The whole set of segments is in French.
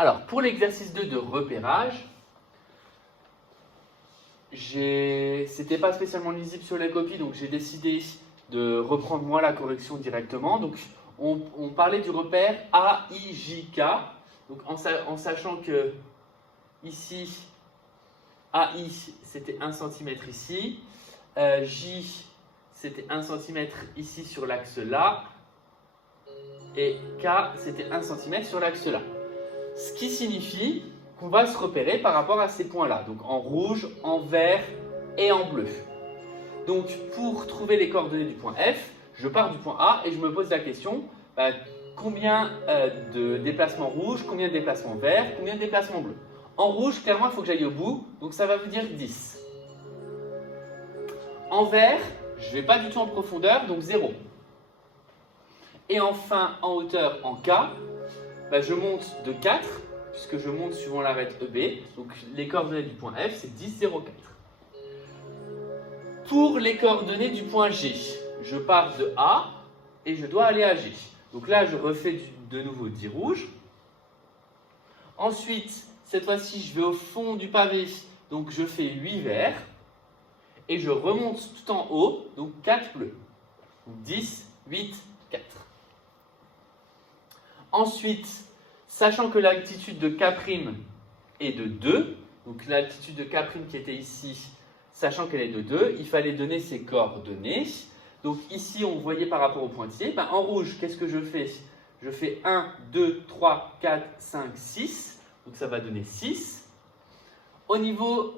Alors, pour l'exercice 2 de repérage, c'était pas spécialement lisible sur les copies, donc j'ai décidé de reprendre moi la correction directement. Donc, on parlait du repère AIJK, donc en sachant que ici, AI c'était 1 cm ici, J c'était 1 cm ici sur l'axe là, et K c'était 1 cm sur l'axe là. Ce qui signifie qu'on va se repérer par rapport à ces points-là, donc en rouge, en vert et en bleu. Donc pour trouver les coordonnées du point F, je pars du point A et je me pose la question, combien de déplacements rouges, combien de déplacements verts, combien de déplacements bleus. En rouge, clairement, il faut que j'aille au bout, donc ça va vous dire 10. En vert, je ne vais pas du tout en profondeur, donc 0. Et enfin, en hauteur, en K, je monte de 4, puisque je monte suivant l'arête EB. Donc les coordonnées du point F, c'est 10, 0, 4. Pour les coordonnées du point G, je pars de A et je dois aller à G. Donc là, je refais de nouveau 10 rouges. Ensuite, cette fois-ci, je vais au fond du pavé, donc je fais 8 verts. Et je remonte tout en haut, donc 4 bleus. Donc 10, 8, 4. Ensuite, sachant que l'altitude de K' est de 2, donc l'altitude de K' qui était ici, sachant qu'elle est de 2, il fallait donner ses coordonnées. Donc ici, on voyait par rapport au pointillé. En rouge, qu'est-ce que je fais? Je fais 1, 2, 3, 4, 5, 6. Donc ça va donner 6. Au niveau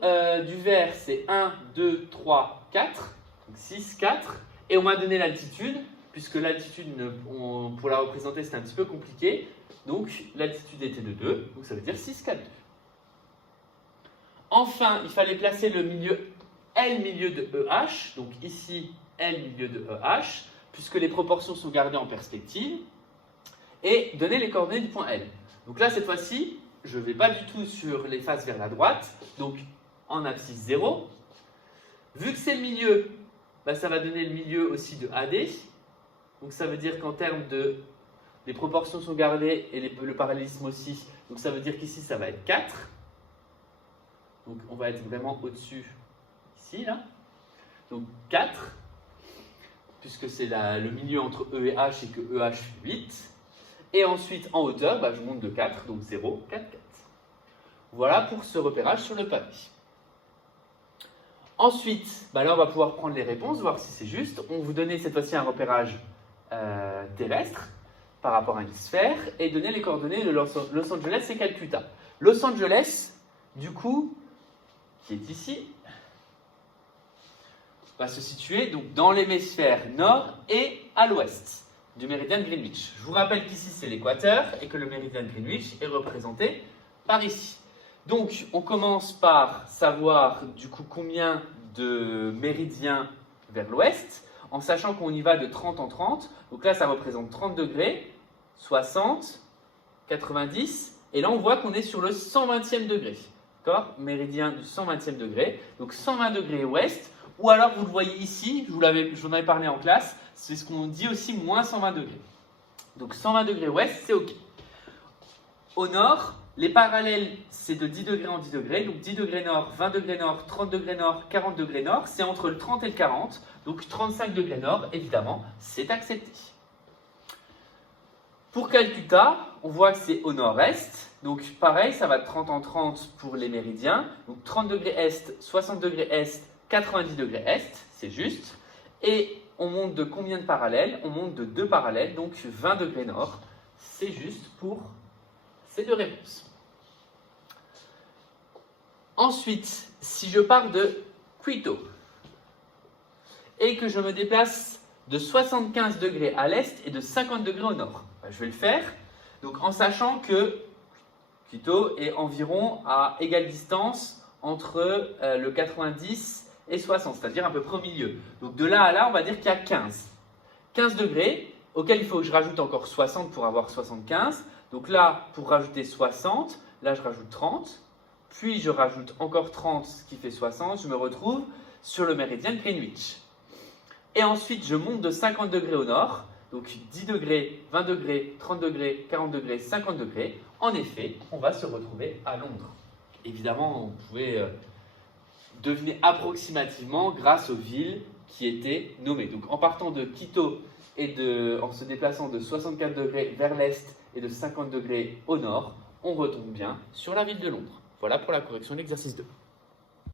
du vert, c'est 1, 2, 3, 4. Donc 6, 4. Et on m'a donné l'altitude, puisque l'altitude, pour la représenter, c'est un petit peu compliqué. Donc l'altitude était de 2, donc ça veut dire 6, 4, 2. Enfin, il fallait placer le milieu L milieu de EH. Donc ici, L milieu de EH, puisque les proportions sont gardées en perspective. Et donner les coordonnées du point L. Donc là, cette fois-ci, je ne vais pas du tout sur les faces vers la droite, donc en abscisse 0. Vu que c'est le milieu, ça va donner le milieu aussi de AD. Donc ça veut dire qu'en termes de... Les proportions sont gardées et le parallélisme aussi. Donc ça veut dire qu'ici, ça va être 4. Donc on va être vraiment au-dessus, ici, là. Donc 4, puisque c'est le milieu entre E et H et que EH fait 8. Et ensuite, en hauteur, je monte de 4, donc 0, 4, 4. Voilà pour ce repérage sur le pavé. Ensuite, là, on va pouvoir prendre les réponses, voir si c'est juste. On vous donnait cette fois-ci un repérage terrestre par rapport à une sphère et donner les coordonnées de Los Angeles et Calcutta. Los Angeles, du coup, qui est ici, va se situer donc, dans l'hémisphère nord et à l'ouest du méridien de Greenwich. Je vous rappelle qu'ici c'est l'équateur et que le méridien de Greenwich est représenté par ici. Donc on commence par savoir du coup combien de méridiens vers l'ouest, en sachant qu'on y va de 30 en 30. Donc là ça représente 30 degrés, 60, 90, et là on voit qu'on est sur le 120e degré. D'accord? Méridien du 120e degré, donc 120 degrés ouest, ou alors vous le voyez ici, je vous en avais parlé en classe, c'est ce qu'on dit aussi moins 120 degrés. Donc 120 degrés ouest, c'est OK. Au nord, les parallèles, c'est de 10 degrés en 10 degrés. Donc 10 degrés nord, 20 degrés nord, 30 degrés nord, 40 degrés nord. C'est entre le 30 et le 40. Donc 35 degrés nord, évidemment, c'est accepté. Pour Calcutta, on voit que c'est au nord-est. Donc pareil, ça va de 30 en 30 pour les méridiens. Donc 30 degrés est, 60 degrés est, 90 degrés est, c'est juste. Et on monte de combien de parallèles? On monte de 2 parallèles, donc 20 degrés nord. C'est juste pour ces 2 réponses. Ensuite, si je pars de Quito et que je me déplace de 75 degrés à l'est et de 50 degrés au nord, je vais le faire. Donc en sachant que Quito est environ à égale distance entre le 90 et 60, c'est-à-dire à peu près au milieu. Donc de là à là, on va dire qu'il y a 15. 15 degrés, auquel il faut que je rajoute encore 60 pour avoir 75. Donc là, pour rajouter 60, là je rajoute 30. Puis je rajoute encore 30, ce qui fait 60. Je me retrouve sur le méridien de Greenwich. Et ensuite, je monte de 50 degrés au nord. donc 10 degrés, 20 degrés, 30 degrés, 40 degrés, 50 degrés, en effet, on va se retrouver à Londres. Évidemment, vous pouvez deviner approximativement grâce aux villes qui étaient nommées. Donc en partant de Quito et en se déplaçant de 64 degrés vers l'est et de 50 degrés au nord, on retombe bien sur la ville de Londres. Voilà pour la correction de l'exercice 2.